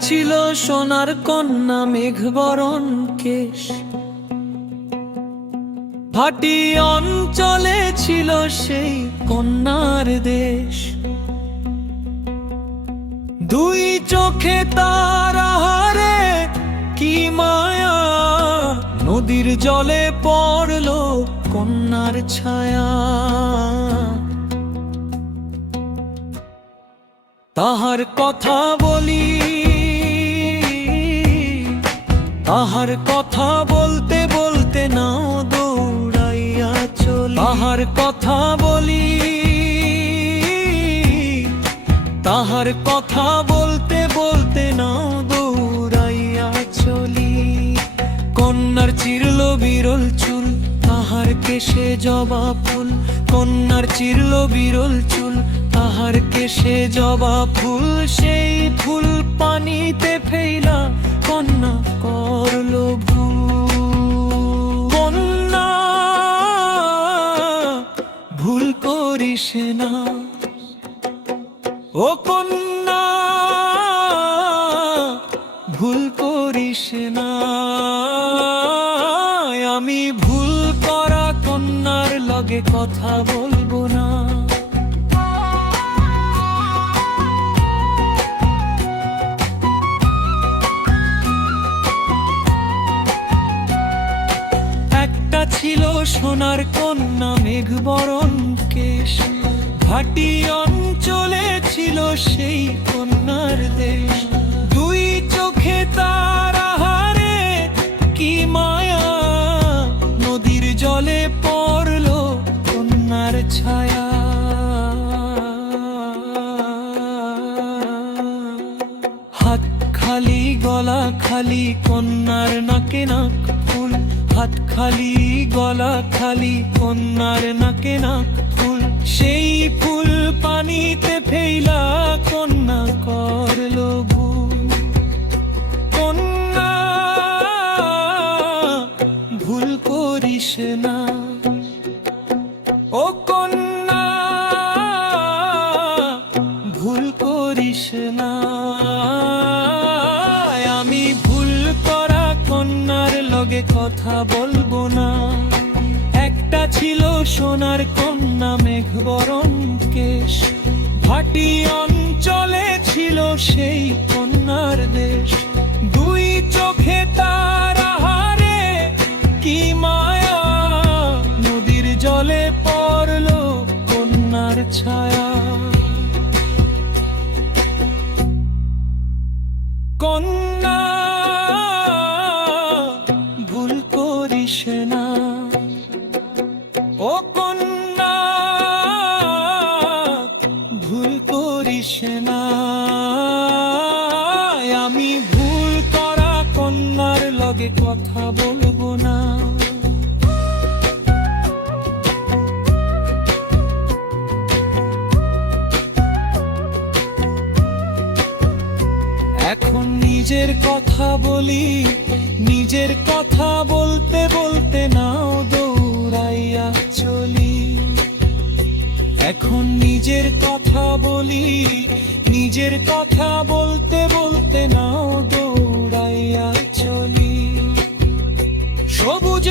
ছিল সোনার কন্যা মেঘবরণ কেশ, ভাটি অঞ্চলে ছিল সেই কন্যার দেশ। দুই চোখে তার আহারে কি মায়া, নদীর জলে পড়ল কন্যার ছায়া। তাহার কথা বলি, তাহার কথা বলতে বলতে নাও দৌড়াইয়া চলি। তাহার কথা বলি, তাহার কথা বলতে বলতে নাও দৌড়াইয়া চলি। কন্যার চিরল বিরল চুল, তাহার কেশে জবা ফুল। কন্যার চিরল বিরল চুল, তাহার কেশে জবা ফুল। সেই ফুল পানিতে ফেলা কন্যা করল ভুল। কন্যা ভুল করিস না, ও কন্যা ভুল করিস না। আমি ভুল করা কন্যার লগে কথা বলবো না। একটা ছিল সোনার কন্যা মেঘবরণ কেশ, ভাটি অঞ্চলে ছিল সেই কন্যার দেশ। দুই চোখে তার আহারে কি মায়া, নদীর জলে পড়ল কন্যার ছায়া। হাত খালি গলা খালি কন্যার নাকে নাক ফুল। হাত খালি গলা খালি কন্যার নাকে নাক ফুল। সেই ফুল পানিতে ফেলা কন্যা করল ভুল। কন্যা ভুল করিস না, ও কন্যা ভুল করিস না। আমি ভুল করা কন্যার লগে কথা বলবো না। একটা ছিল সোনার কন্যা মেঘবরণ কেশ, ভাটি অঞ্চলে ছিল সেই কন্যার দেশ। দুই চোখে তার আহারে কি মায়া, নদীর জলে পড়ল কন্যার ছায়া। কন্যা ভুল করিস না, ও কন্যা ভুল করিস না। আমি ভুল করা কন্যার লগে কথা বলবো না। এখন নিজের কথা বলি, নিজের কথা বলতে বলতে নাও দৌড়াইয়া চলি। এখন নিজের কথা বলি, নিজের কথা বলতে বলতে নাও দৌড়াইয়া চলি। সবুজ